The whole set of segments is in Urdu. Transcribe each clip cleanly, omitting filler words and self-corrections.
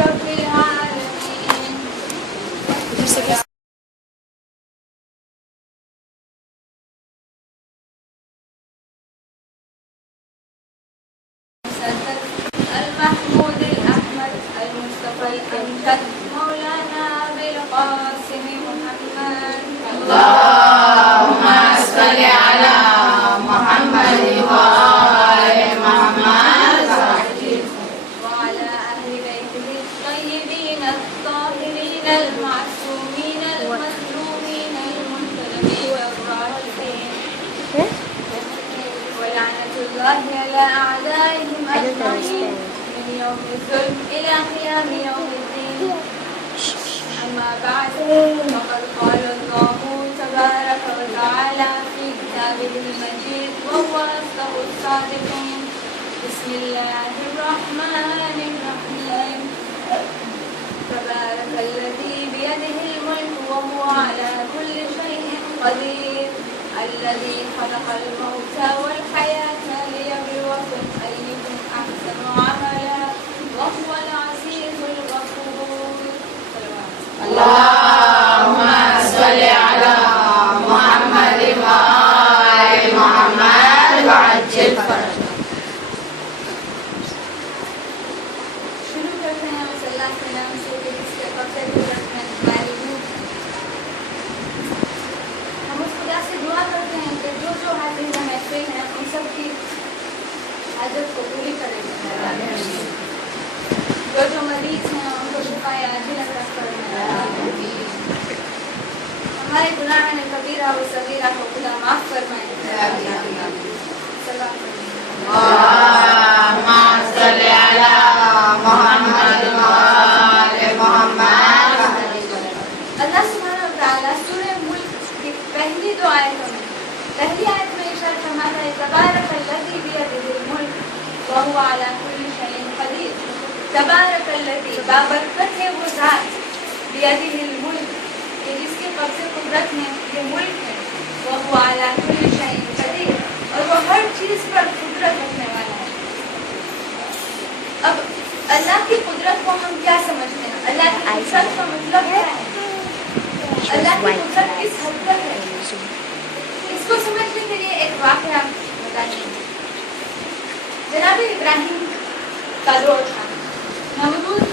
رب العالمين. المحمود الأحمد المصطفى الأمجد مولانا أبي القاسم محمد. اللهم صل على محمد وآل محمد وعلى أهل بيته الطيبين الطاهرين المعصومين المظلومين المنتجبين الراشدين ولعنة الله على أعدائهم أجمعين من يوم الظلم إلى قيام يوم الدين. أما بعد فقد قال الله تبارك وتعالى في كتابه المجيد وهو أصدق الصادقين. بسم الله الرحمن الرحيم. تبارك الذي بيده الملك وهو على كل شيء قدير الذي خلق الموت والحياة ليبلوكم أيكم أحسن عملا وهو العزيز الغفور. اللهم صل على محمد وآل محمد وعجل فرجه. شروع کرتے ہیں اس اللہ کے نام سے کہ جس کے قبضے میں رکھنے والی ہوں. ہم اس خدا سے دعا کرتے ہیں کہ جو جو حاضرین محفل ہیں ان سب کی حاجت کو پوری کرے. جو جو مریض ہیں ان کو شفا عاجل عطا فرمائے. ہمارے گناہ کبیرہ و صغیرہ کو خدا معاف فرمائے. سلام اللهم صل على محمد وآل محمد. اللہ سبحانہ و تعالیٰ سورہ ملک کی پہلی دو آیتوں میں پہلی آیت میں ارشاد فرماتا ہے تبارک الذی بیدہ الملک وہو علی کل شیء قدیر. تبارک الذی بابرکت ہے وہ ذات بیدہ الملک کہ جس کے قبضے قدرت ہے یہ ملک ہے. وہو علی کل شیء قدیر اور وہ ہر چیز پر قدرت رکھنے والا ہے. اب اللہ کی قدرت کو ہم کیا سمجھتے ہیں؟ اللہ کی قدرت کا مطلب ہے اللہ کی قدرت کس حد تک ہے. اس کو سمجھنے کے لیے ایک واقعہ بتاتی ہوں. جناب ابراہیم کا دور تھا. نمرود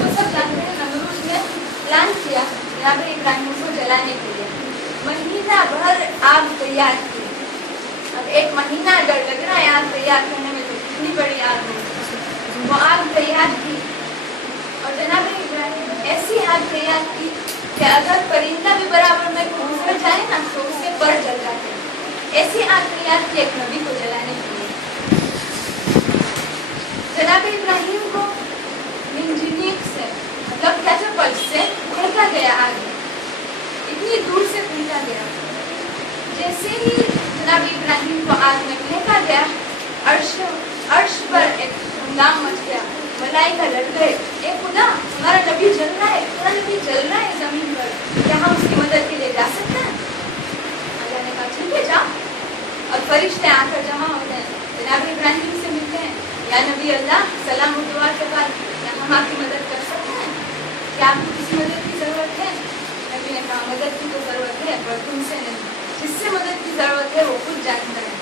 کو سب جانتے ہیں. نمرود نے پلان کیا جناب ابراہیم کو جلانے کے لیے. مہینہ بھر آگ تیار کی. اب ایک مہینہ اگر لگ رہا ہے آگ تیار کرنے میں تو کتنی بڑی آگ ہے. وہ آگ تیار کی اور جناب ابراہیم ایسی آگ تیار کی کہ اگر پرندہ بھی برابر میں گزر جائے نا تو اس کے پر جل جاتے ہیں. ایسی آگ تیار کی ایک نبی کو جلانے کے لیے. جناب ابراہیم کو منجنیق سے مطلب کیچپل سے پھینکا گیا آگے. اتنی دور سے پھینکا گیا. جیسے ہی جناب ابراہیم کو آگ میں پھینکا گیا عرش پر ایک ہنگام مچ گیا. ملائکہ لڑ گئے. اے خدا ہمارا نبی جل رہا ہے. ہمارا نبی جل رہا ہے زمین پر. کیا ہم اس کی مدد کے لیے جا سکتے ہیں؟ اللہ نے کہا ٹھیک ہے جاؤ. اور فرشتے آ کر جمع ہوتے ہیں. جناب ابراہیم سے ملتے ہیں. یا نبی اللہ سلام و دعا کے بعد کیا ہم آپ کی مدد کر سکتے ہیں؟ کیا آپ کو کسی مدد کی ضرورت ہے؟ نبی نے کہا مدد کی تو ضرورت ہے پر تم سے نہیں. جس سے مدد کی ضرورت ہے وہ خود جانتا ہے.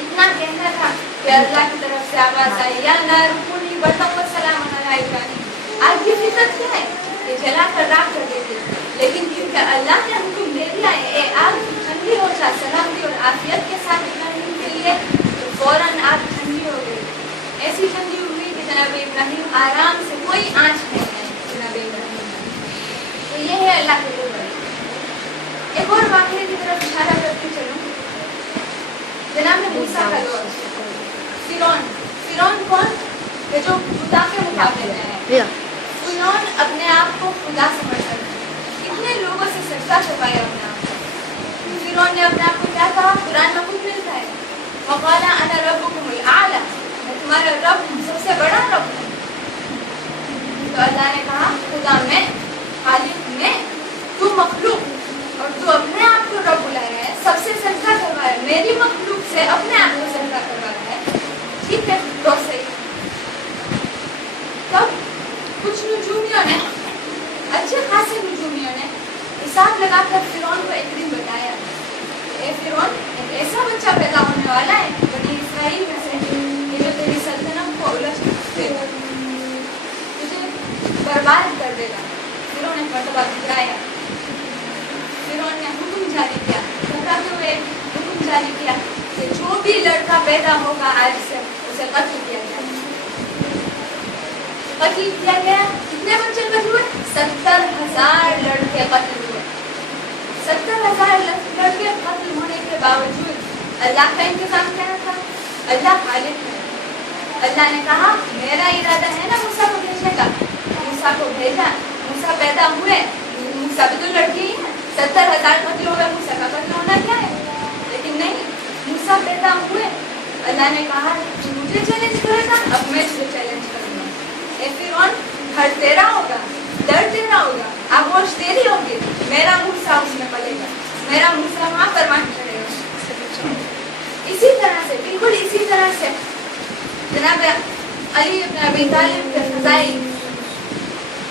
اتنا کہنا تھا کہ اللہ کی طرف سے آواز آئی یا نار کونی برتن و سلام علی ابراہیم. آگ کی فطرت کیا ہے کہ جلا کر راکھ کر دیتے. لیکن کیونکہ اللہ نے حکم دے دیا ہے اے آگ ٹھنڈی ہو جا سلامتی اور عافیت کے ساتھ ابراہیم کے لیے تو فوراً آگ ٹھنڈی ہو گئی. ایسی ٹھنڈی ہوئی کہ جناب ابراہیم آرام سے کوئی آنچ نہیں ہے جناب ابراہیم. تو یہ ہے اللہ کے قدرت. ایک اور واقعے کی طرف اشارہ کرتے چلوں. جناب موسیٰ کا دور. فرعون کون کہ جو خدا کے مقابلے میں ہے. فرعون اپنے آپ کو خدا سمجھتا ہے. کتنے لوگوں سے سجدہ چھپایا اپنے آپ کو. فرعون نے اپنے آپ کو کیا کہا؟ قرآن میں خود ملتا ہے وقال انا ربکم الاعلی. میں تمہارا رب ہوں سب سے بڑا رب ہوں. تو اللہ نے کہا خدا میں خالق میں تو مخلوق اور تو اپنے آپ کو رب بلا رہا ہے. سب سے سجدہ کروا ہے. میری مخلوق سے اپنے آپ کو سجدہ کروا رہا ہے. ٹھیک ہے تو صحیح. تب کچھ نجومیوں نے اچھے خاصے نجومیوں نے حساب لگا کر فرعون کو ایک دن بتایا اے فرعون ایک ایسا بچہ پیدا ہونے والا ہے بنی اسرائیل میں سے کہ جو تیری سلطنت کو الٹ دے گا تجھے برباد کر دے گا. فرعون ایک مرتبہ گھبرایا. فرعون نے حکم جاری کیا گھبراتے ہوئے حکم جاری کیا کہ جو بھی لڑکا پیدا ہوگا آج سے اسے قتل کیا جائے. قتل کیا گیا. کتنے بچے قتل ہوئے؟ 70,000 لڑکے قتل ہوئے. 70,000 لڑکے قتل ہونے کے باوجود اللہ کا انتظام کیا تھا؟ اللہ خالق ہے. اللہ نے کہا میرا ارادہ ہے نا موسیٰ کو بھیجنے کا. موسیٰ کو بھیجا. موسیٰ پیدا ہوئے. موسیٰ بھی تو لڑکے ہی ہیں. 70,000 قتل ہوئے. موسیٰ کا قتل ہونا کیا ہے؟ لیکن نہیں, موسیٰ پیدا ہوئے. اللہ نے کہا مجھے چیلنج کرے گا اب میں تجھے چیلنج کروں گا. اے فرعون گھر تیرا ہوگا, در تیرا ہوگا, آگوش تیری ہوگی, میرا موسیٰ اس میں پلے گا, میرا موسیٰ وہاں پروان چڑھے گا. اسی طرح سے بالکل اسی طرح سے جناب علی ابن ابی طالب کے فضائل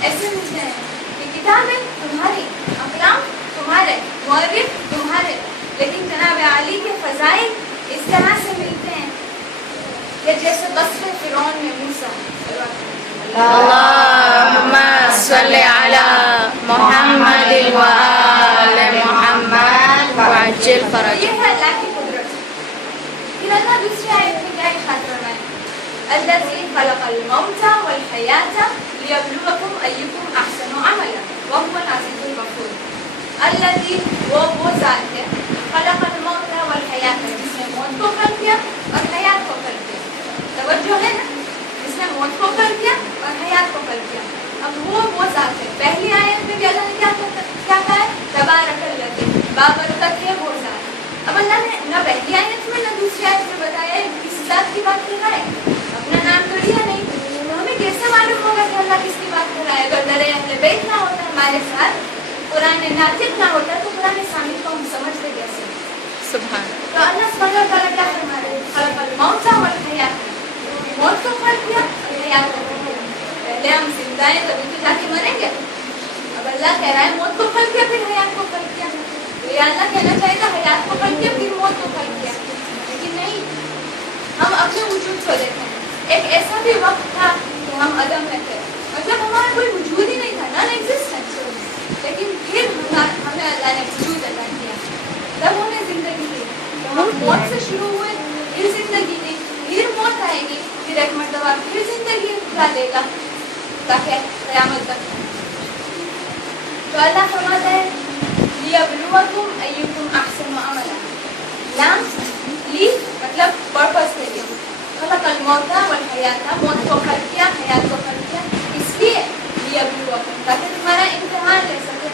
ایسے ملتے ہیں کہ کتابیں تمہاری, اقلام تمہارے, مورخ تمہارے, لیکن جناب علی کے فضائل اس طرح سے ملتے ہیں کہ جیسے قصر فرعون میں موسیٰ. اللهم صل على محمد وآل محمد وعجل فرجهم. یہ ہے اللہ کی قدرت. پھر اللہ دوسری آیت میں کیا ارشاد فرمائے؟ الذی خلق الموت والحیاة لیبلوکم ایکم احسن عملا وهو العزیز الغفور. الذی وہ ذات ہے خلق الموت والحیاة جس نے موت کو خلق کیا اور حیات کو خلق کیا. توجہ ہے نا, جس نے موت کو خلق کیا اور حیات کو خلق کیا. اب وہ ذات ہے. پہلی آیت میں بھی اللہ نے کیا کہا ہے؟ تبارک الذی, بابرکت ہے وہ ذات. اب اللہ نے نہ پہلی آیت میں نہ دوسری آیت میں بتایا کس ذات کی بات کر رہا ہے. اپنا نام تو لیا نہیں, تو ہمیں کیسے معلوم ہوگا کہ اللہ کس کی بات کر رہا ہے؟ اگر در اہل بیت نہ ہوتا ہمارے ساتھ, قرآن ناطق نہ ہوتا تو قرآن سامع کو ہم سمجھتے کیسے؟ سبحان تو اللہ سبحانہ و تعالیٰ کیا فرما رہے ہیں؟ خلق الموت والحیاة, موت کو خلق کیا اور حیات کو خلق کیا. پہلے ہم زندہ ہیں تبھی تو جا کے مریں گے. اب اللہ کہہ رہا ہے موت کو خلق کیا پھر حیات کو خلق کیا. تو یہ اللہ کہنا چاہے گا حیات کو خلق کیا پھر موت کو خلق کیا, لیکن نہیں. ہم اپنے وجود کو دیکھیں. ایک ایسا بھی وقت تھا کہ ہم عدم میں تھے, مطلب ہمارا کوئی وجود ہی نہیں تھا, نان ایگزسٹنس. لیکن پھر ہمیں اللہ نے وجود عطا کیا, تب ہمیں زندگی دی. تو ہم موت سے شروع ہوئے, پھر زندگی دی, پھر موت آئے گی, پھر ایک مرتبہ پھر زندگی اٹھا دے گا تاکہ قیامت تک. تو اللہ فرماتا ہے لیبلوکم ایکم احسن عملا. لام لی مطلب پرپس کے لیے. خلق الموت والحیاة, موت کو خلق کیا, حیات کو خلق کیا, اس لیے لیبلوکم تاکہ تمہارا امتحان لے سکے.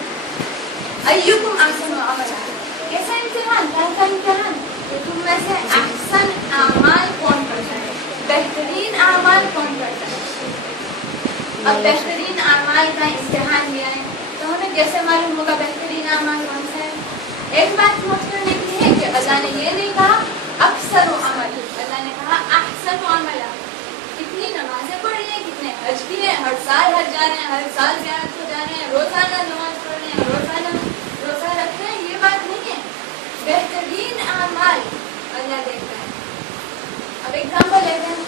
ایکم احسن عملا, کیسا امتحان؟ کیا کا امتحان؟ کہ تم میں سے احسن اعمال کون کرتا ہے, بہترین اعمال کون کرتا ہے. اب بہترین اعمال کا امتحان لیا ہے تو ہمیں کیسے معلوم ہوگا بہترین اعمال کون سا ہے؟ ایک بات نوٹ کرنے کی ہے کہ اللہ نے یہ نہیں کہا اکثر و عمل, اللہ نے کہا احسن و عملا. کتنی نمازیں پڑھی ہیں, کتنے حج کیے ہیں, ہر سال حج جا رہے ہیں, ہر سال زیارت کو جا رہے ہیں, روزانہ نماز پڑھ رہے ہیں, روزانہ روزہ رکھ رہے ہیں, یہ بات نہیں ہے. بہترین اعمال اللہ دیکھتا ہے. اب ایگزامپل لیتے ہیں.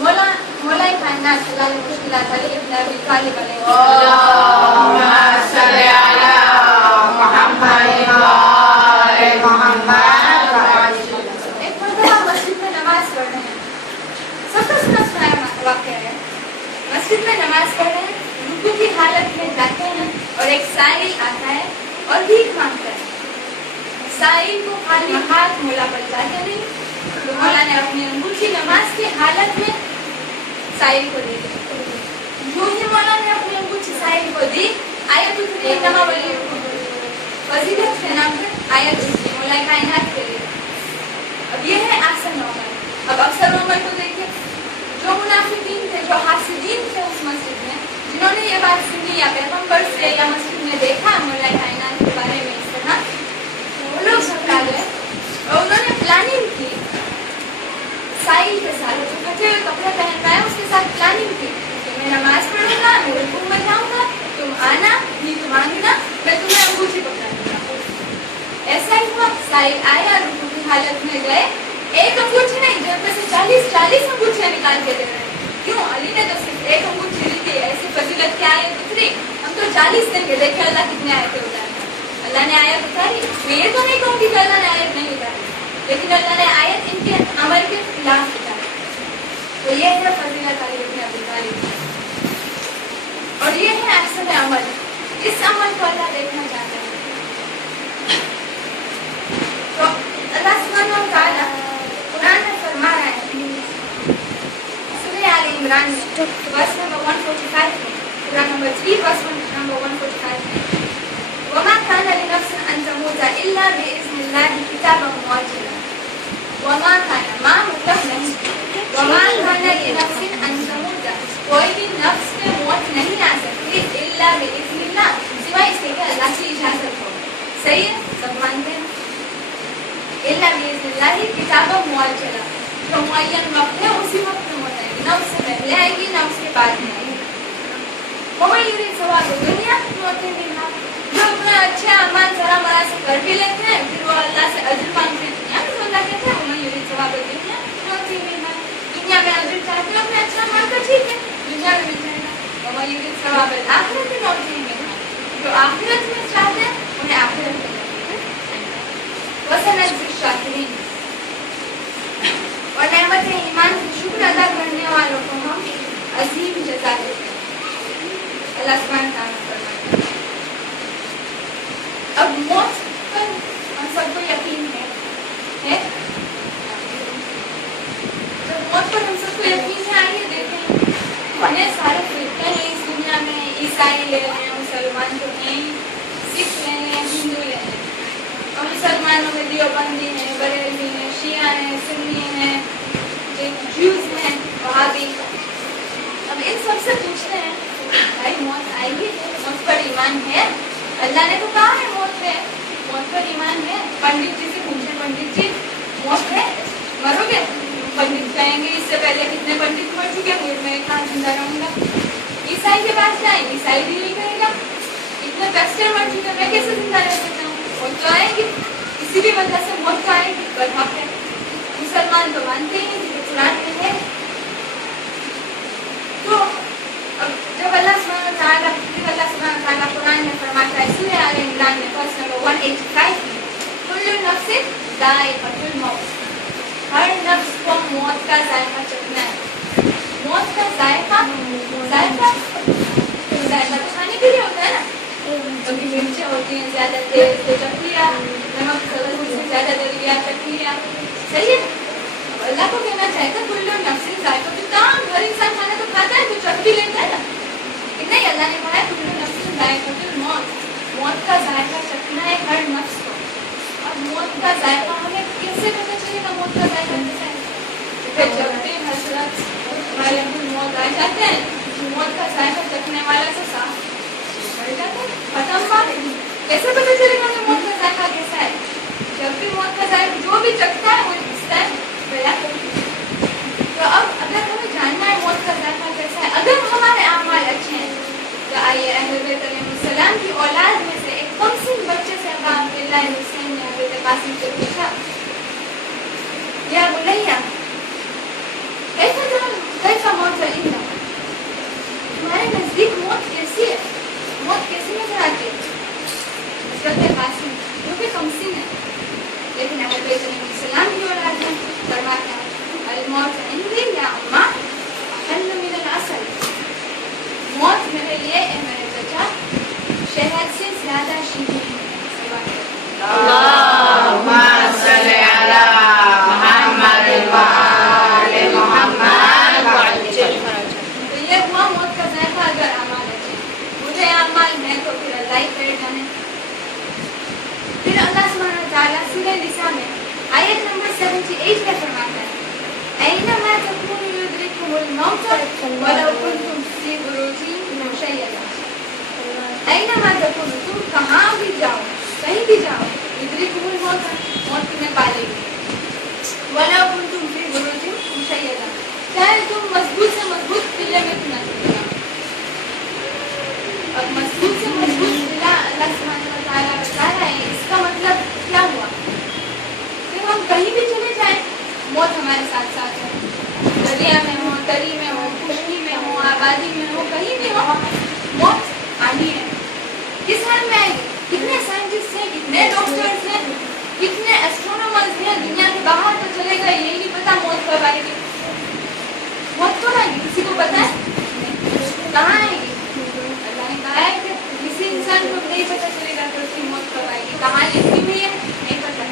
مولا کائنات اللہ نے مشکلات علی ابن ابی طالب علیہ اللهم صل على محمد وآل محمد. ایک مرتبہ مسجد میں نماز پڑھ رہے ہیں. سب کا سنا واقعہ ہے. مسجد میں نماز پڑھ رہے ہیں, رکوع کی حالت میں جاتے ہیں اور ایک سائل آتا ہے اور بھیک مانگتا ہے. سائل کو خالی ہاتھ مولا پر جاتے نہیں, تو مولا نے اپنی انگوٹھی نماز کی حالت میں سائل کو دی. جو ہی مولا نے اپنی انگوٹھی سائل کو دی, آیت اتری انما ولیکم, فضیلت کے نام پر آیت اتری مولا کائنات کے لیے. اب یہ ہے احسن عمل. اب اکثر عمل کو دیکھیں, جو منافقین تھے, جو حاسدین تھے اس مسجد میں, جنہوں نے یہ بات سنی یا پیغمبر سے یا مسجد میں دیکھا مولا کائنات کے بارے میں اس طرح, وہ لوگ گھبرا گئے اور انہوں نے پلاننگ کی. سائل کے ساتھ جو پھٹے ہوئے کپڑے پہن رہا ہے اس کے ساتھ پلاننگ کی کہ میں 40 دن کے. دیکھیں اللہ کتنے آیتیں اتارتا ہے. اللہ نے آیت اتاری. میں یہ تو نہیں کہوں گی کہ اللہ نے آیت نہیں اتاری, لیکن اللہ نے آیت ان کے عمل کے خلاف اتاری. تو یہ ہے فضیلت علی ابن ابی طالب, اور یہ ہے احسن عمل. اس عمل کو اللہ دیکھنا چاہتا ہے. تو اللہ سبحانہ و تعالیٰ قرآن میں فرما رہا ہے سورہ آل عمران میں verse number 145 میں, سورہ نمبر 3 verse number 145 میں, وَمَا كَانَ لِنَفْسٍ أَن تَمُوتَ إِلَّا بِإِذْنِ اللَّهِ كِتَابًا مُؤَجَّلًا. وَمَا كَانَ ما مطلب نہیں, وَمَا كَانَ لِنَفْسٍ أَن تَمُوتَ کوئی بھی نفس میں موت نہیں آ سکتی إِلَّا بِإِذْنِ اللَّهِ سوائے اس کے کہ اللہ کی اجازت ہو. صحیح ہے, سب مانتے ہیں. إِلَّا بِإِذْنِ اللَّهِ كِتَابًا مُؤَجَّلًا, جو معین وقت ہے اسی وقت میں ہوتا ہے, نہ اس سے پہلے آئے گی نہ اس کے بعد میں آئے گی. وَمَن يُرِدْ ثَوَابَ الدُّنْيَا نُؤْتِهِ مِنْهَا, جو اپنا اچھے اعمال ذرا مرا سے کر بھی لیتے ہیں پھر وہ اللہ سے اجر مانگتے ہیں دنیا میں, تو اللہ کہتے ہیں وَمَن يُرِدْ ثَوَابَ الدُّنْيَا نُؤْتِهِ مِنْهَا, دنیا میں اجر چاہتے ہو اپنے اچھا مال کا, ٹھیک ہے دنیا میں مل جائے گا. وَمَن يُرِدْ ثَوَابَ الْآخِرَةِ نُؤْتِهِ مِنْهَا, جو آخرت میں چاہتے ہیں انہیں آخرت میں ملے گا. وَسَنَجْزِي الشَّاكِرِينَ, اور نعمت ایمان کی شکر ادا کرنے والوں کو ہم عظیم جزا دیتے ہیں. اللہ سبحانہ تعالیٰ فرماتا ہے. اب موت پر ہم سب کو یقین ہے, جب موت پر ہم سب کو یقین ہے, آئیے دیکھیں اتنے سارے فرقے ہیں اس دنیا میں, عیسائی لے ہیں, مسلمان جو ہیں, سکھ لے ہیں, ہندو لے ہیں, اور مسلمانوں میں دیوبندی ہیں, بریلوی ہیں, شیعہ ہیں, سنی ہیں, جیوز ہیں, وہابی. اب ان سب سے پوچھتے ہیں بھائی موت آئے گی, موت پر ایمان ہے؟ اللہ نے تو کہا ہے موت ہے, موت پر ایمان ہے. پنڈت جی سے پوچھیں, پنڈت جی موت ہے, مرو گے؟ پنڈت کہیں گے اس سے پہلے کتنے پنڈت مر چکے, میں کہاں زندہ رہوں گا. عیسائی کے پاس جائیں, عیسائی بھی نہیں کہے گا اتنے پیسٹر مر چکے, میں کیسے زندہ رہ سکتا ہوں. موت تو آئے گی, کسی بھی وجہ سے موت تو آئے گی, پر حق ہے. مسلمان تو مانتے ہیں کہ قرآن میں ہے. تو اب جب اللہ سبحانہ تعالیٰ قرآن میں فرماتا ہے سورہ آل عمران میں verse number 185 میں, کل نفس ذائقۃ الموت, ہر نفس کو موت کا ذائقہ چکھنا ہے. موت کا ذائقہ تو کھانے کے لیے ہوتا ہے نا, کبھی مرچیں ہوتی ہیں زیادہ تیز تو چکھ لیا, نمک سے زیادہ دل گیا چکھ لیا. صحیح ہے, اللہ کو کہنا چاہتا ہے کل نفس ذائقۃ, ہر انسان کھانا تو کھاتا ہے تو چکھ بھی لیتا ہے نا, نہیں اللہ نے کہا ہے کل نفس ذائقۃ الموت, موت کا ذائقہ چکھنا ہے ہر نفس کو. اور موت کا ذائقہ ہمیں کیسے پتہ چلے گا موت کا ذائقہ کیسا ہے؟ پھر جب بھی حسرت ہمارے موت آ جاتے ہیں, موت کا ذائقہ چکھنے والا سے ساتھ بڑھ جاتا ہے, ختم بات. کیسے پتہ چلے گا کہ موت کا ذائقہ کیسا ہے؟ جب بھی موت کا ذائقہ جو بھی چکھتا ہے وہ حصہ ہے بلا. تو اب اگر ہمیں جاننا ہے موت کا ذائقہ کیسا ہے, اگر ہمارے اعمال اچھے ہیں تو آئیے اہل بیت علیہ السلام کی اولاد میں سے ایک کم سن بچے سے عبداللہ حسین نے حضرت قاسم سے پوچھا, یا بنیا کیسا موت علی, تمہارے نزدیک موت کیسی ہے, موت کیسی نظر آتی ہے؟ حضرت قاسم جو کہ کم سن ہے لیکن اہل بیت علیہ السلام کی اولاد میں فرماتا ہے الموت عندی یا اماں احل من العسل, موت میرے لیے اے میرے بچہ شہد سے زیادہ شیرین ہے. اللہم صلی علی محمد و آل محمد وعجل فرجہ. تو یہ ہوا موت کا ذائقہ اگر اعمال ہے, مجھے اعمال میں تو پھر اللہ ہی پیڑ جانے. پھر اللہ سبحانہ تعالیٰ سورہ نساء میں آیت نمبر 78 میں فرماتا ہے اینما تکونوا یدرککم الموت ولو کنتم فی بروج مشیدہ. اینما تکونوا, تم کہاں بھی جاؤ, کہیں بھی جاؤ, یدرککم الموت, موت تمہیں پا لے گی. ولو کنتم فی بروج مشیدہ, چاہے تم مضبوط سے مضبوط قلعے میں کیوں نہ چلے. اب مضبوط سے مضبوط قلعہ اللہ سبحانہ تعالیٰ بتا رہا ہے, اس کا مطلب کیا ہوا کہ ہم کہیں بھی چلے جائیں موت ہمارے ساتھ ساتھ ہے. دریا میں ہو, تری میں ہو, خشکی میں ہو, آبادی میں ہو, کہیں بھی ہو, موت آنی ہے. کتنے ایسٹرونومرز ہیں دنیا کے باہر تو چلے گئے, یہ نہیں پتا موت کب آئے گی. موت کب آئے گی کسی کو پتا ہے؟ کہاں آئے گی؟ اللہ نے کہا ہے کہ کسی انسان کو نہیں پتا چلے گا کہ اس کی موت کب آئے گی. کہاں لکھی ہوئی ہے نہیں پتا.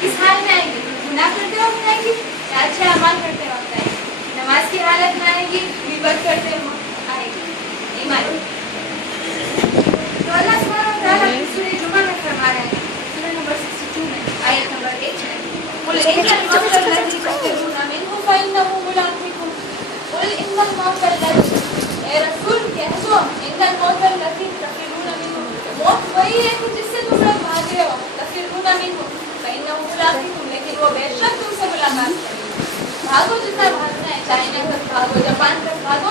کس حال میں آئے گی؟ گناہ کرتے وقت آئے گی یا اچھے اعمال کرتے وقت آئے گی؟ نماز کی حالت میں آئے گی, غیبت کرتے وقت آئے گی؟ نہیں معلوم. تو اللہ سبحانہ و تعالیٰ سورہ جمعہ میں فرما رہے ہیں, سورہ نمبر 62 میں آیت نمبر 1 میں, قل ان الموت الذی تفرون منہ فإنہ ملاقیکم قل ان الموت الذی, اے رسول کہہ دو ان الموت الذی تفرون منہ, موت وہی ہے کہ جس سے تم لوگ بھاگ رہے ہو, تفرون منہ فإنہ ملاقیکم, لیکن وہ بے شک تم سے ملاقات کرے گا. بھاگو جتنا بھاگنا ہے, چائنا تک بھاگو, جاپان تک بھاگو,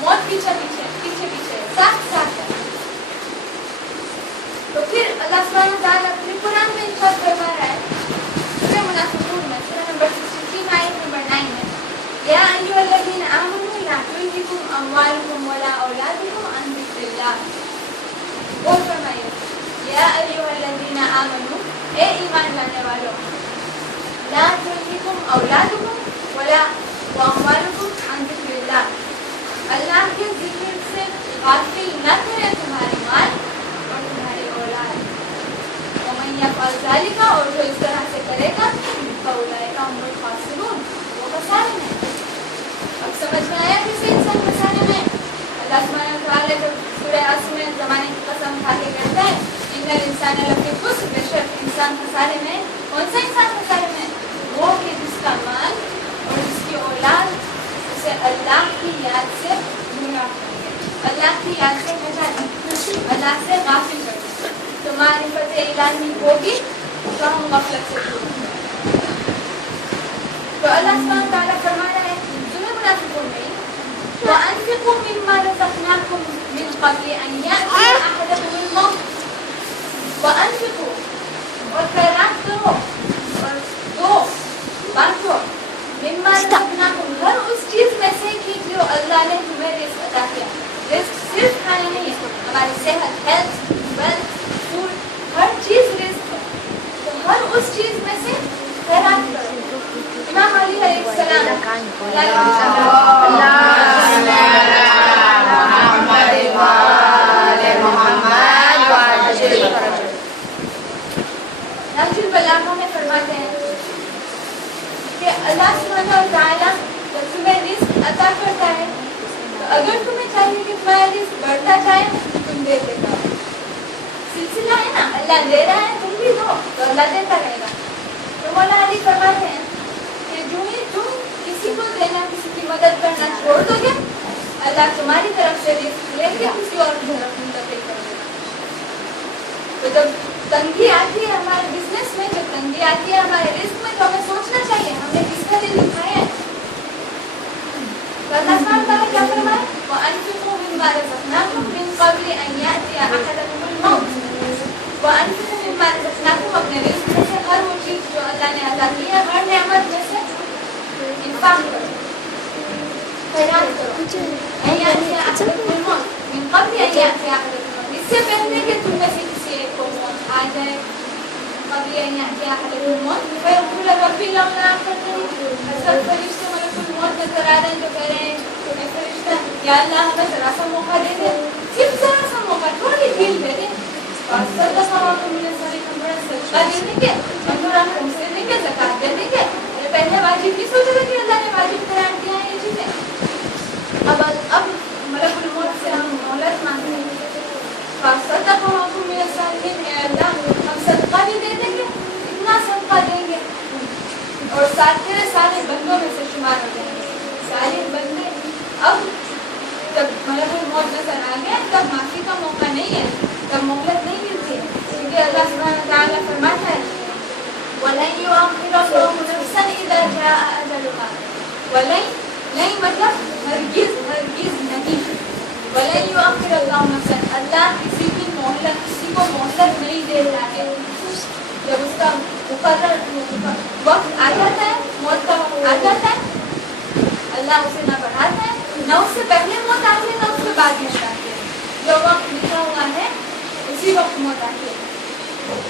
موت پیچھے پیچھے پیچھے پیچھے ساتھ ساتھ ہے. تو پھر اللہ سبحانہ و تعالیٰ اپنے قرآن میں ارشاد فرما رہا ہے سورہ منافقون میں, سورہ نمبر 63 آیت نمبر 9 میں, یا ایھا الذین آمنوا لا تلھکم اموالکم ولا اولادکم عن ذکر اللہ. وہ فرمائیے یا ایھا الذین آمنوا, اے ایمان لانے والوں, لا تلھکم اولادکم ولا اموالکم عن ذکر اللہ, اللہ کے ذکر سے غافل نہ کرے تمہارے مال اور تمہاری اولاد. ومن یفعل ذلک, اور جو اس طرح سے کرے گا, فاولئک هم الخاسرون, وہ خسارے میں. اب سمجھ میں آیا کسی انسان خسارے میں؟ اللہ سبحانہ و تعالیٰ جب سورہ عصر میں زمانے کی قسم کھا کے کہتا ہے ان الانسان لفی خسر, بے شک انسان خسارے میں. کون سا انسان خسارے میں؟ وہ کہ جس کا مال اور جس کی اولاد اسے اللہ کی یاد سے گمراہ کر دے, اللہ کی یاد سے ہٹا دے, اللہ سے غافل کر دے. تو معرفت الہی ہوگی تو ہم غفلت سے دور ہوں گے. تو اللہ سبحانہ تعالیٰ فرما رہا ہے سورہ منافقون میں, وَأَنفِقُوا مِمَّا رَزَقْنَاكُم مِّن قَبْلِ أَن يَأْتِيَ أَحَدَكُمُ الْمَوْتُ, وَأَنفِقُوا, اور خیرات کرو اور دو بانٹو, مما رزقناکم, ہر اس چیز میں سے کہ جو اللہ نے تمہیں رزق عطا کیا. رزق صرف کھانا نہیں ہے, ہماری صحت, ہیلتھ, ویلتھ, فوڈ, ہر چیز رزق ہے. تو ہر اس چیز میں سے خیرات کرو. امام علی علیہ السلام نہج البلاغہ میں فرماتے ہیں کہ اللہ سبحانہ و تعالیٰ جب تمہیں رزق عطا کرتا ہے تو اگر تمہیں چاہیے کہ تمہارا رزق بڑھتا جائے تو تم دیتے جاؤ. سلسلہ ہے نا, اللہ دے رہا ہے تم بھی دو تو اللہ دیتا رہے گا. تو مولا علی فرماتے ہیں کہ جو ہی تم کسی کو دینا, کسی کی مدد کرنا چھوڑ دو گے, اللہ تمہاری طرف سے رزق لے کے کسی اور کی طرف منتقل کر دے گا. تو جب تنگی آتی ہے ہمارے بزنس میں, جب تنگی آتی ہے ہمارے رزق میں, تو ہمیں سوچنا چاہیے ہم نے کس کا دل دکھایا ہے. تو اللہ سبحانہ وتعالیٰ کیا فرمائے, وَأَنفِقُوا مِمَّا رَزَقْنَاكُم مِّن قَبْلِ أَن يَأْتِيَ أَحَدَكُمُ الْمَوْتُ, وَأَنفِقُوا مِمَّا رَزَقْنَاكُم, اپنے رزق میں سے ہر وہ چیز جو اللہ نے عطا کی ہے, ہر نعمت میں سے انفاق کرو, خیرات کرو. أَن يَأْتِيَ أَحَدَكُمُ الْمَوْتُ مِن قَبْلِ أَن يَأْتِيَ أَحَدَكُمُ الْمَوْتُ, اس سے پہلے کہ تم میں سے کسی ایک کو موت آ جائے. قبل أن يأتي أحدكم الموت فيقول رب لولا أخرتني, اصل فرشتے ملک الموت نظر آ رہے ہیں جو کہہ رہے ہیں اے فرشتہ یا اللہ ہمیں ذرا سا موقع دے دے, صرف ذرا سا موقع, تھوڑی ڈھیل دے دے. صدقہ مِنَ الصَّالِحِينَ, ہم بڑا صدقہ دے دیں گے, ہم تھوڑا خرچ دے دیں گے, زکات دے دیں گے. پہلے واجب نہیں سوچا تھا کہ اللہ نے واجب قرار دیا ہے یہ چیزیں. اب ملک الموت سے ہم مہلت مانگتے ہیں. صدقہ مِنَ الصَّالِحِينَ, اے اللہ ہم صدقہ بھی دے دیں گے, اتنا صدقہ دیں گے, اور ساتھ تیرے سارے بندوں میں سے شمار ہو جائیں گے. سارے بندے اب جب ملک الموت نظر آ گیا تب معافی کا موقع نہیں ہے, تب مہلت نہیں ملتی ہے, کیونکہ اللہ سبحانہ وتعالیٰ فرماتا ہے وَلَن يُؤَخِّرَ اللَّهُ نَفْسًا إِذَا جَاءَ أَجَلُهَا. وَلَن نہیں مطلب ہرگز ہرگز نہیں. وَلَن يُؤَخِّرَ اللَّهُ نَفْسًا, اللہ کسی کی مہلت, کسی کو مہلت نہیں دیتا ہے. جب اس کا مقرر وقت آ جاتا ہے, موت کا وقت آ جاتا ہے, اللہ اسے نہ بڑھاتا ہے, نہ اس سے پہلے موت آتی ہے, نہ اس کے بعد موت آتی ہے. جو وقت لکھا ہوا ہے اسی وقت موت آتی ہے.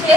6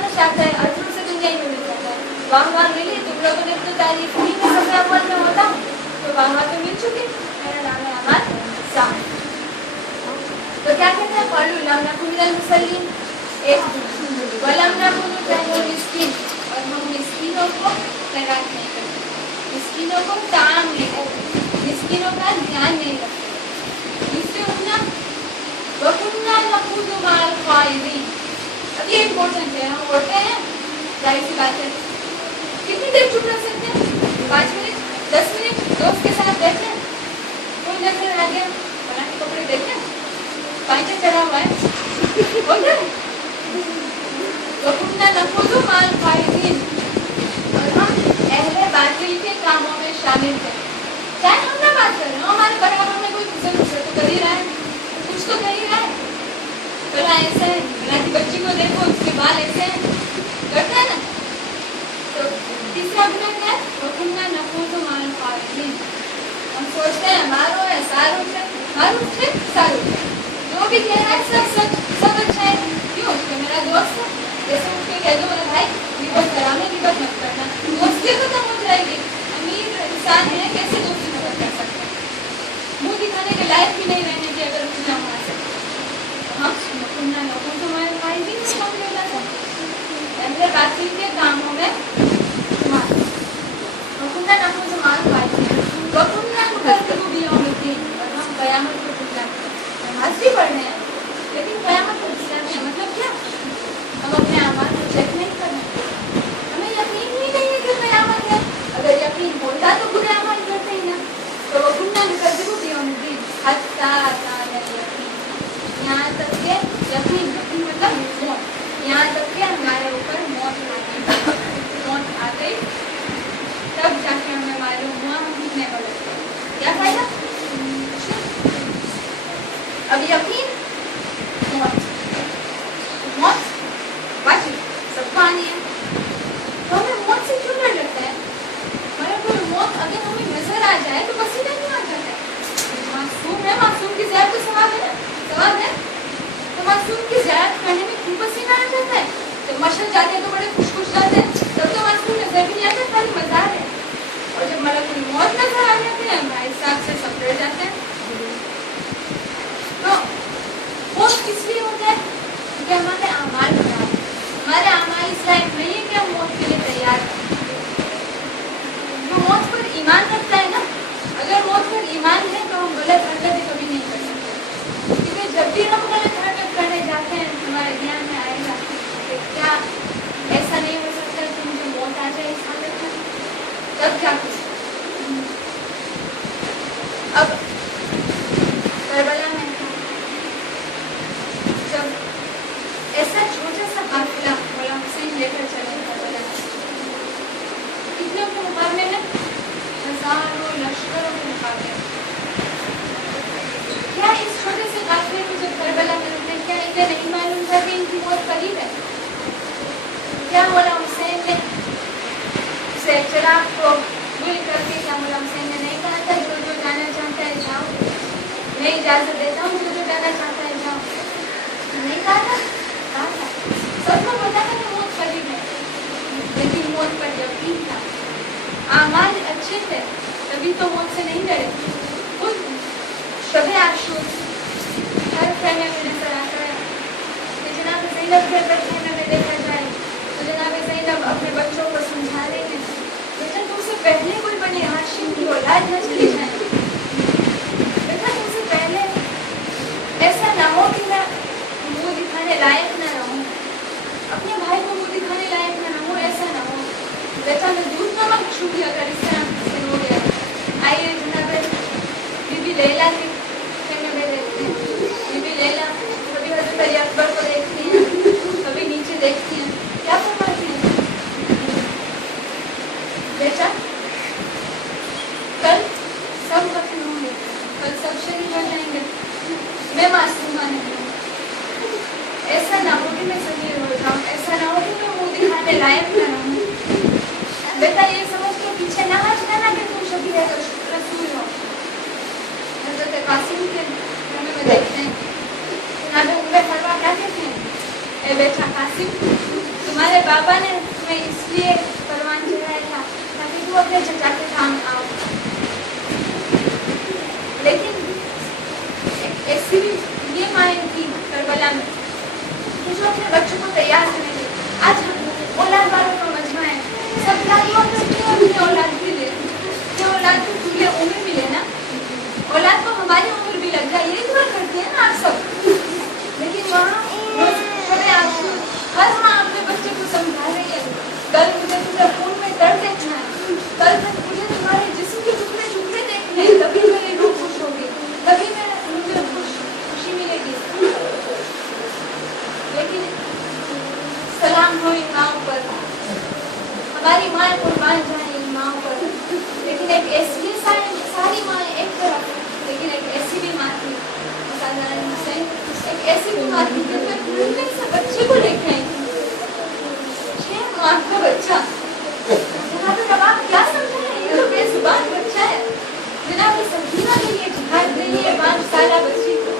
بنانا چاہتا ہے اجر سے دنیا میں مل جاتا ہے. واہ ملی, تم لوگوں نے تو تعریف کی کہ سب اول میں ہوتا, تو واہ تو مل چکی, میرا نام ہے امان صاحب. تو کیا کہتے ہیں, قالوا لم نكن من المصلين, ایک ولم نكن نطعم المسكين, اور ہم مسکینوں کو خیرات نہیں کرتے, مسکینوں کو طعام نہیں کرتے, مسکینوں کا دھیان نہیں رکھتے. دوسرے اپنا وَكُنَّا نَخُوضُ مَعَ الْخَائِضِينَ. اب یہ امپورٹنٹ ہے, ہم اڑتے ہیں, ظاہر سی بات ہے, کتنی دیر چپ رہ سکتے ہیں, 5 منٹ, 10 منٹ, دوست کے ساتھ بیٹھے ہیں, کوئی نظر آ گیا, بنا کے کپڑے دیکھیں, پائچہ چڑھا ہوا ہے, ہو جائے. وَكُنَّا نَخُوضُ مَعَ الْخَائِضِينَ, اور ہم اہل باطل کے کاموں میں شامل تھے. چاہے ہم نہ بات کر رہے ہوں, ہمارے برابر میں کوئی گزر تو کر ہی رہا ہے, کچھ تو کر ہی رہا ہے. بلا ایسا ہے, بلا کی بچی کو دیکھو, اس کے بال ایسے ہیں, کرتا ہے نا. تو تیسرا گناہ کیا ہے, وَكُنَّا نَخُوضُ مَعَ الْخَائِضِينَ. ہم سوچتے ہیں مارو ہے, سارو ہے, مارو ہے, سارو ہے, جو بھی کہہ رہا ہے سب اچھا ہے. کیوں, اس کا میرا دوست ہے, جیسے اس کو کہہ دو بھائی غیبت کرا میں غیبت مت کرنا, دوستی ختم ہو جائے گی. امیر انسان ہے, کیسے دوستی مت کر سکتے, منہ دکھانے کے لائق بھی نہیں رہنے کی اگر نہ ہو سکے. ہم سننا لوگوں تو ہمارے بھائی بھی نہیں کام لینا تھا, اہل باطل کے کاموں میں وَكُنَّا نَخُوضُ مَعَ الْخَائِضِينَ وَكُنَّا نُكَذِّبُ بِيَوْمِ الدِّينِ, اور ہم قیامت کو جھٹلاتے ہیں. نماز بھی پڑھ رہے ہیں لیکن قیامت کو جھٹلاتے ہیں. مطلب کیا, ہم اپنے اعمال کو چیک نہیں کر رہے, ہمیں یقین ہی نہیں ہے کہ قیامت ہے. اگر یقین ہوتا تو برے عمل کرتے ہی نا. تو وَكُنَّا نُكَذِّبُ بِيَوْمِ الدِّينِ حَتَّىٰ أَتَانَا الْيَقِينُ, یہاں تک کہ یقین مطلب موت, یہاں تک کہ ہمارے اوپر موت آ گئی, تب جا کے ہمیں معلوم ہوا ہم کتنے غلط تھے. کیا فائدہ, اب یقین موت باقی سب کو آنی ہے, تو ہمیں موت سے کیوں ڈر لگتا ہے. مگر موت اگر ہمیں نظر آ جائے تو پسینہ نہیں آ جاتا ہے. معصوم ہے, معصوم کی زیارت تو ثواب ہے نا, ثواب ہے, تو معصوم کی زیارت کرنے میں کیوں پسینہ آ جاتا ہے. جب مشہد جاتے ہیں تو بڑے خوش جاتے ہیں, تب تو معصوم نظر بھی نہیں آتا, خالی مزار ہے. اور جب ملک الموت نظر آ جاتے ہیں, بھائی صاحب سے سب ڈر جاتے ہیں. تو موت کس لیے ہوتا ہے, کیونکہ ہمارے اعمال خراب ہیں, ہمارے اعمال اس لائق نہیں ہے کہ ہم موت کے لیے تیار ہیں. جو موت پر ایمان رکھتا ہے نا, اگر موت پر ایمان ہے تو ہم غلط حرکتیں کبھی نہیں کر سکتے. کیونکہ جب بھی ہم غلط حرکت کرنے جاتے ہیں ہمارے دھیان میں آئے گا کہ کیا ایسا نہیں ہو سکتا کہ مجھے موت آ جائے اس حالت میں, تب کیا کر سکتے. اب کربلا میں جب ایسا چھوٹا سا قافلہ غلام حسین لے کر چلے کربلا, کتنے کے مقابلے میں, ہزاروں لشکروں کے مقابلے. کیا اس چھوٹے سے قافلے میں جب کربلا میں رہتے ہیں, کیا انہیں نہیں معلوم تھا کہ ان کی موت قریب ہے. کیا غلام حسین نے اسے چراغ کو گل کر کے, کیا غلام حسین نے نہیں کہا تھا جو جو جانا چاہتا ہے جاؤ, میں اجازت دیتا ہوں جو جو جانا چاہتا ہے جاؤ, نہیں کہا تھا, کہا تھا. سب کو پتا تھا کہ موت قریب ہے, لیکن موت پر یقین تھا, اعمال اچھے تھے, تبھی تو موت سے نہیں ڈرے. خود شب عاشور ہر خیمے میں نظر آتا ہے کہ جناب زینب کے اگر خیمے میں دیکھا جائے تو جناب زینب اپنے بچوں کو سمجھا رہے ہیں, بیٹا تم سے پہلے کوئی بنے ہاشم کی اولاد نہ چلی جائے, بیٹا تم سے پہلے ایسا نہ ہو کہ میں منہ دکھانے لائق نہ رہوں, اپنے بھائی کو منہ دکھانے لائق نہ رہوں, ایسا نہ ہو. بیٹا میں دودھ نمک چھوٹی اگر اس طرح سے ہو گیا. آئیے جناب بی بی لیلا کے خیمے میں دیکھتے ہیں. بی بی لیلا کبھی حضرت علی اکبر کو دیکھتی ہیں, کبھی نیچے دیکھتی ہیں, کیا فرماتی ہیں, بیٹا کل سب ختم ہوں گے, کل سب شہید ہو جائیں گے, میں معصومہ نہیں ہوں. ایسا نہ ہو کہ میں ضمیر ہو جاؤں, ایسا نہ ہو کہ میں منہ دکھانے لائق نہ رہوں. بیٹا یہ سمجھ کے پیچھے نہ ہٹ جانا کہ تم شبیہ رسول ہو. حضرت قاسم کے ہمیں میں دیکھتے ہیں جناب ام حربہ کیا کہتے ہیں, اے بیٹا قاسم ہمارے بابا نے تمہیں اس لیے پروان چڑھایا تھا تاکہ تو اپنے چچا کے کام آؤ. لیکن ایسی بھی یہ مائیں تھی کربلا میں کہ جو اپنے بچوں کو تیار کریں گے. آج ہم اولاد والوں کا مجمع ہے, سب کیا دعا کرتے ہیں اپنی اولاد کے لیے کہ اولاد کو پوری عمر ملے نا, اولاد کو ہماری عمر بھی لگ جائے, یہ دعا کرتے ہیں نا آپ سب. لیکن وہاں ہر ماں اپنے بچے کو سمجھا رہی ہے, کل مجھے تمہیں خون میں درد دیکھنا ہے, کل مجھے تمہارے جسم کے ٹکڑے ٹکڑے دیکھنے ہیں, تبھی میری روح خوش ہوگی, تبھی مجھے خوشی ملے گی. لیکن سلام ہو ان ماؤں پر, ہماری مائیں قربان جائیں ان ماؤں پر. لیکن ایک ایسی ساری مائیں ایک طرف, لیکن ایک ایسی بھی ماں تھی حسین, ایک ایسی بھی ماں تھی کہ سے بچے کو لے کے آئی, 6 ماہ کا بچہ. جناب رباب کیا سمجھا ہے, یہ تو بے زبان بچہ ہے. جناب سکینہ کے لیے جہاد نہیں ہے 5 سالہ بچی کو,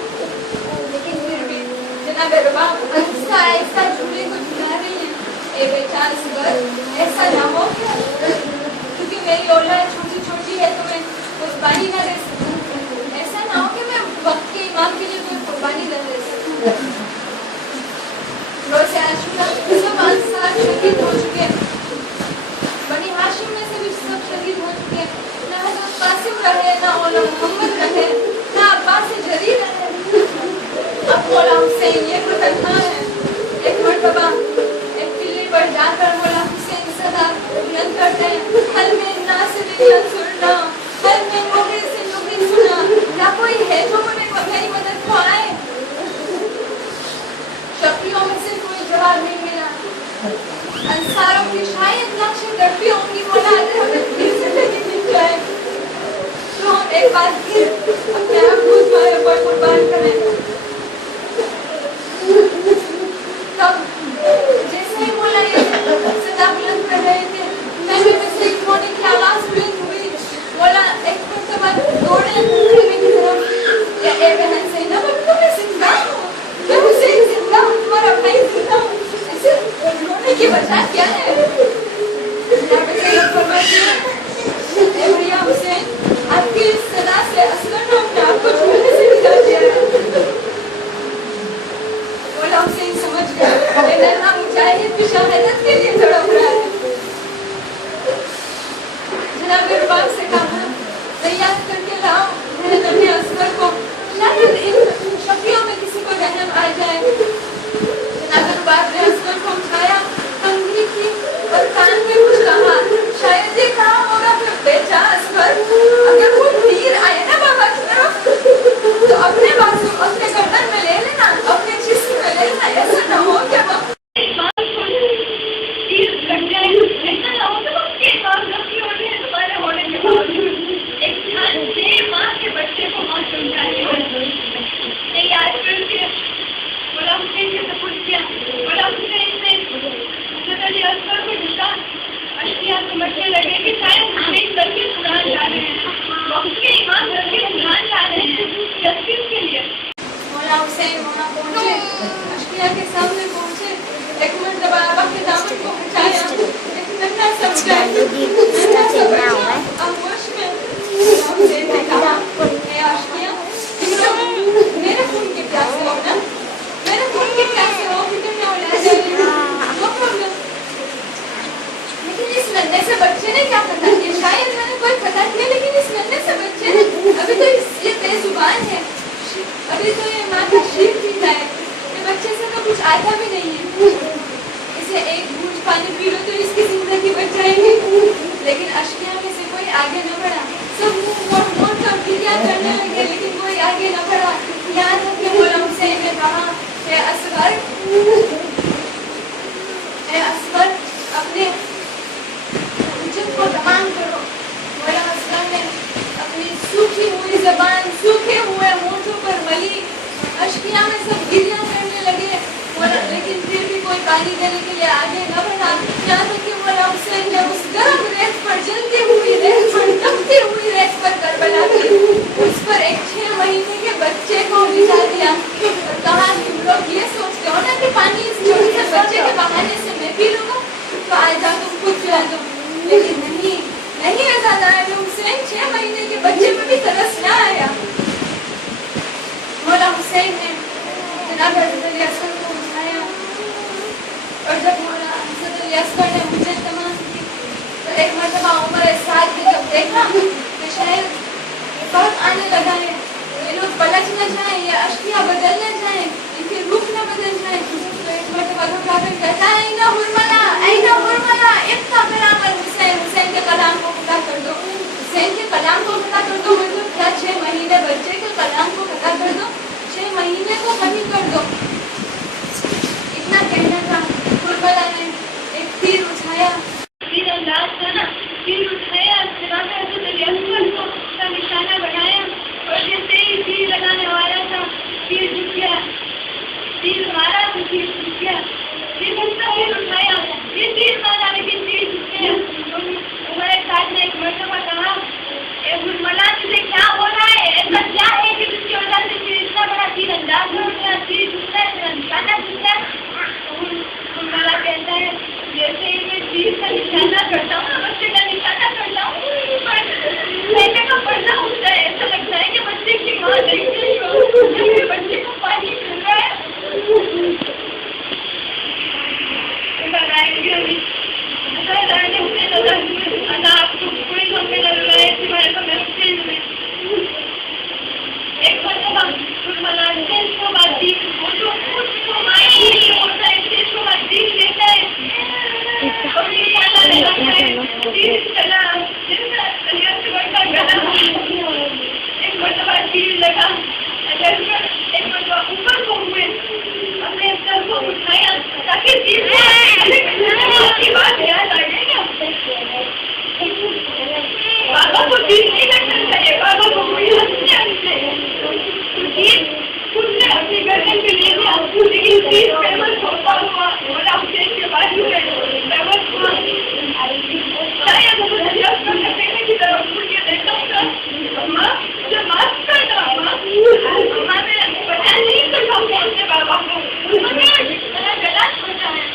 لیکن پھر بھی جناب رباب آہستہ آہستہ جھولے کو جھلا رہی ہیں. اے بیٹا اصغر, ایسا نہ ہو کیونکہ میری اولاد چھوٹی چھوٹی ہے تو میں قربانی نہ دے سکوں, ایسا نہ ہو کہ میں وقت کے امام کے لیے کوئی قربانی نہ دے سکوں. روز عاشورہ سب انصار شہید ہو چکے, بنی ہاشم میں سے بھی سب شہید ہو چکے. نہ حضرت قاسم رہے, نہ مولا محمد رہے, نہ عباس جری رہے. اب مولا حسین یہ تو تنہا ہے. ایک مرتبہ ایک ٹلی پر جا کر مولا حسین صدا بلند کرتے ہیں, حل میں ناصر ینصرنا, حل میں مغیث یغیثنا, کیا کوئی ہے جو میری مدد کو آئے. شفیعوں میں سے کوئی جواب نہیں ملا. انصاروں کی شاید نقش کرتی ہوں گی, مولا اگر ہمیں پھر سے نہیں مل جائے تو ہم ایک بار پھر اپنے آپ کو تمہارے پر قربان کریں. تب جیسے ہی مولا یہ صدا بلند کر رہے تھے, میں سے ایک ہونے کی آواز بلند ہوئی. مولا ایک مرتبہ دوڑے خیمے کی طرف, اے بہن زینب تو میں زندہ ہوں, میں حسین زندہ ہوں, تمہارا بھائی زندہ ہوں, ایسے رونے کی وجہ کیا ہے. جناب زینب فرماتی ہیں, اے بھیا حسین, آپ کی اس صدا سے اصغر نے اپنے آپ کو جھولے سے نکال دیا ہے. مولا حسین سمجھ گیا اے ننھا مجاہد بھی شہادت کے لیے تڑپ رہا ہے. جناب رباب سے کہا, تیار کر کے لاؤ میرے نبی اصغر کو, شاید ان شفیعوں میں کسی کو رحم آ جائے. جناب رباب نے اصغر کو اٹھایا, کنگھی کی اور کان میں کچھ کہا. شاید یہ کہا ہوگا کہ بیٹا اصغر, اگر کوئی تیر آئے نا بابا کی طرف تو اپنے بازو اپنے گردن میں لے لینا, اپنے جسم میں لے لینا, ایسا نہ ہو کہ وہ تیر کٹ جائے, ایسا نہ ہو کہ وہ کے بعد غلطی ہونے ہے تمہارے ہونے کے باوجود ایک 6 ماہ کے بچے کو موت سمجھائی ہے. نہیں آج پھر سے مولا حسین سے سپرد کیا. مولا حسین نے حضرت علی اصغر کو جھکا, اشکیا سمجھنے لگے کہ شاید حسین لڑکے قرآن جا رہے ہیں, وقت کے امام لڑکے قرآن جا رہے ہیں جسٹس کے لیے. مولا حسین وہاں پہنچے, اشکیا کے سامنے پہنچے, ایک مرتبہ آبا کے دامن کو ہٹایا, ایک ننھا سا بچہ آغوش میں. مولا حسین نے کہا, اے اشکیا, میرے خون کے پیاسے ہو نا, میرے خون کے پیاسے ہو کہ تم نے اولاد دے, نو پرابلم. لیکن اس ننھے سے بچے نے کیا پتا کیا, شاید میں نے کوئی پتا کیا, لیکن اس ننھے سے بچے نے ابھی تو یہ بے زبان ہے, ابھی تو یہ ماں کا شیر پیتا ہے, یہ بچے سے تو کچھ آتا بھی نہیں ہے, اسے ایک گھونٹ پانی پی لو تو اس کی زندگی بچ جائے گی. لیکن اشکیا میں سے کوئی آگے نہ بڑھا, سب منہ موڑ کر گریہ کرنے لگے, لیکن کوئی آگے نہ بڑھا. یہاں تک کہ مولا حسین نے کہا, اے اصغر, اے اصغر, اپنے جسم کو دبان کرو. مولا اصغر نے اپنی سوکھی ہوئی زبان سوکھے ہوئے ہونٹوں پر ملی, اشکیا میں سب گریہ کرنے لگے, لیکن پھر بھی کوئی پانی دینے کے لیے آگے نہ بڑھا. ایک مرتبہ عمر سعد نے جب دیکھا کہ شہر فرق آنے لگا ہے، یہ لوگ پلٹ نہ جائیں یا اشیاء بدل نہ جائیں، ان کے روح نہ بدل جائیں، تو ایک مرتبہ گھبرا کر کہتا ہے اینا حرملا اتنا کلام الحسین، حسین کے کلام کو خطا کر دو، حسین کے کلام کو خطا کر دو، مطلب کیا 6 مہینے بچے کے کلام کو خطا کر دو، 6 مہینے کو کمی کر دو، اتنا کہنا تھا۔ حرملا نے ایک تیر اٹھایا، تیر انداز تھا نا، تیر اٹھایا، سراغ حضرت علی اکبر کو اس کا نشانہ بنایا، اور جیسے ہی تیر لگانے والا تھا تیر جھک گیا، تیر مارا تو تیر جھک گیا، پھر دوسرا تیر اٹھایا، پھر تیر مارا لیکن تیر جھک گیا۔ عمر سعد نے ایک مرتبہ کہا اے حرملا تجھے کیا ہو رہا ہے، ایسا کیا ہے کہ جس کی وجہ سے تیر اتنا بڑا تیر انداز ہو گیا، تیر جھکتا ہے، تیرا نشانہ جھکتا ہے۔ حرملا کہتا ہے جیسے ہی میں تیر کا نشانہ کرتا ہوں، بچے کا نشانہ کرتا ہوں، بیٹے کا پردہ اٹھتا ہے، ایسا لگتا ہے کہ بچے کی ماں دیکھ رہی ہو، بچے کو پانی مل رہا ہے۔ ایک مرتبہ حرملا نے اس کو بات دی، وہ جو ہوتا ہے اس کو بات دی لیتا ہے، اور یہ کہنا لگتا ہے تیر چلا، علی اکبر کا گلا، ایک مرتبہ تیر لگا، ایک مرتبہ اوپر کو ہوئے، اپنے سر کو اٹھایا تاکہ تیر کی بات یاد آ گئی نا، بابا کو تیر نہیں لگنا چاہیے، بابا کو کوئی ہنسنے ہنسے، تو تیر خود نے اپنی گردن پہ لے لیا، لیکن تیر پیمنٹ ہوتا ہوا مولا حسین کے بازو میں پیمنٹ ہوا، شاید وہ علی اکبر کے بیٹے کی طرف مڑ کے دیکھا ہوگا، اماں مجھے معاف کر دو، اماں نے بتا نہیں سکا اپنے بابا کو، میرا گلا چھوٹا ہے،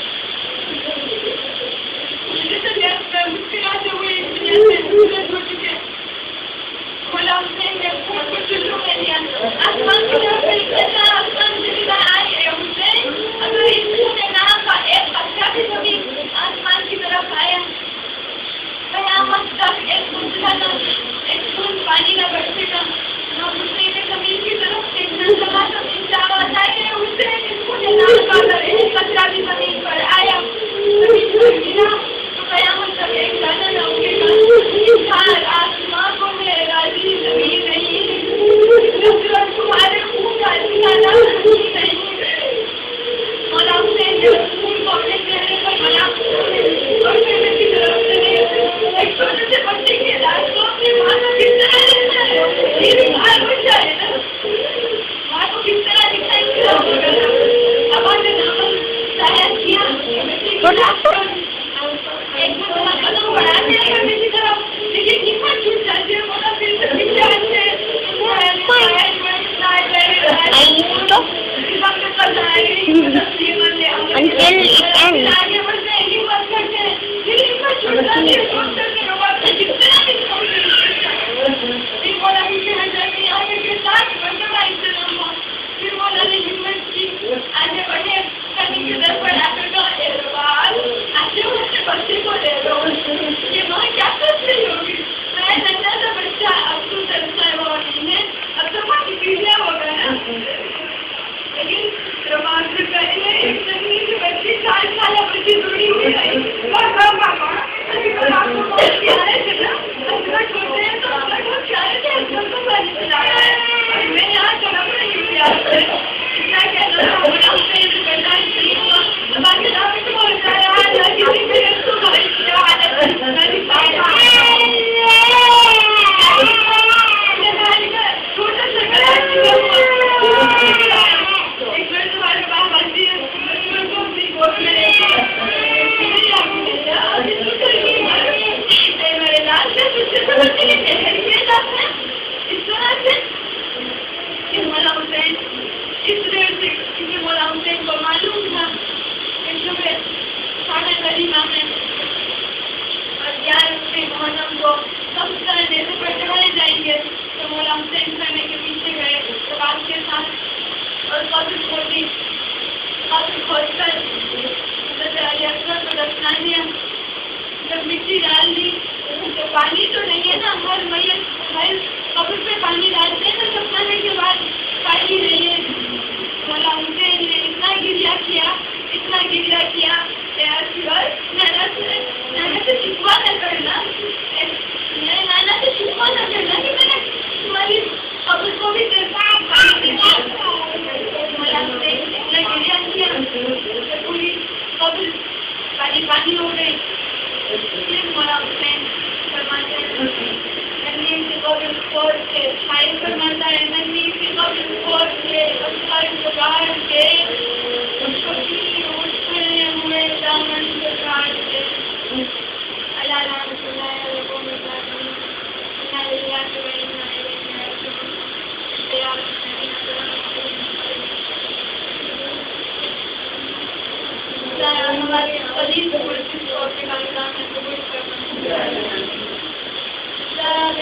پانی تو نہیں ہے نا، ہر میت ہر قبر پہ پانی ڈالتے ہیں نا دفنانے کے بعد، پانی نہیں ہے. مولا حسین نے اتنا گریہ کیا، اتنا گریہ کیا، نانا سے شکوا نہ کرنا، نانا سے شکوا نہ کرنا کہ میں نے تمہاری قبر کو بھی پانی دیا. مولا حسین نے اتنا گریہ کیا کہ پوری قبر پانی ہو گئی. مولا حسین فرماتے ہیں ننی کی قبر کھود کے، شاعر فرماتا ہے ننی کی قبر کھود کے، اثر کو کاٹ کے، چھوٹی اٹھنے ہوئے دامن کو کاٹ کے. اللہ رحمۃ اللہ علیہ وسلم ہمارے عزیز کو اپنے کام میں قبول کرنا.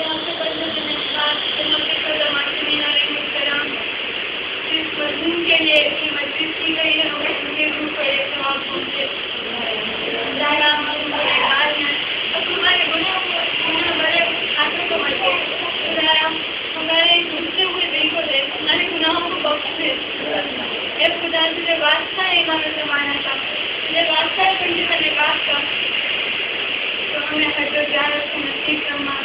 ہم سے پڑھنے دینے کے بعد اس مضمون کے لیے اتنی مسجد کی گئی ہے، ہمیں ان کے روح پر ایک ثواب پہنچے. تمہارے گناہ بڑے ہاتھوں کو مچے، ہمارے گھستے ہوئے دل کو دے، ہمارے گناہوں کو بخش دے. اے خدا تجھے واسطہ ہے امام زمانہ کا، تجھے واسطہ ہے پنجہ لباس کا، تو ہمیں حج و زیارت کو نصیب فرما.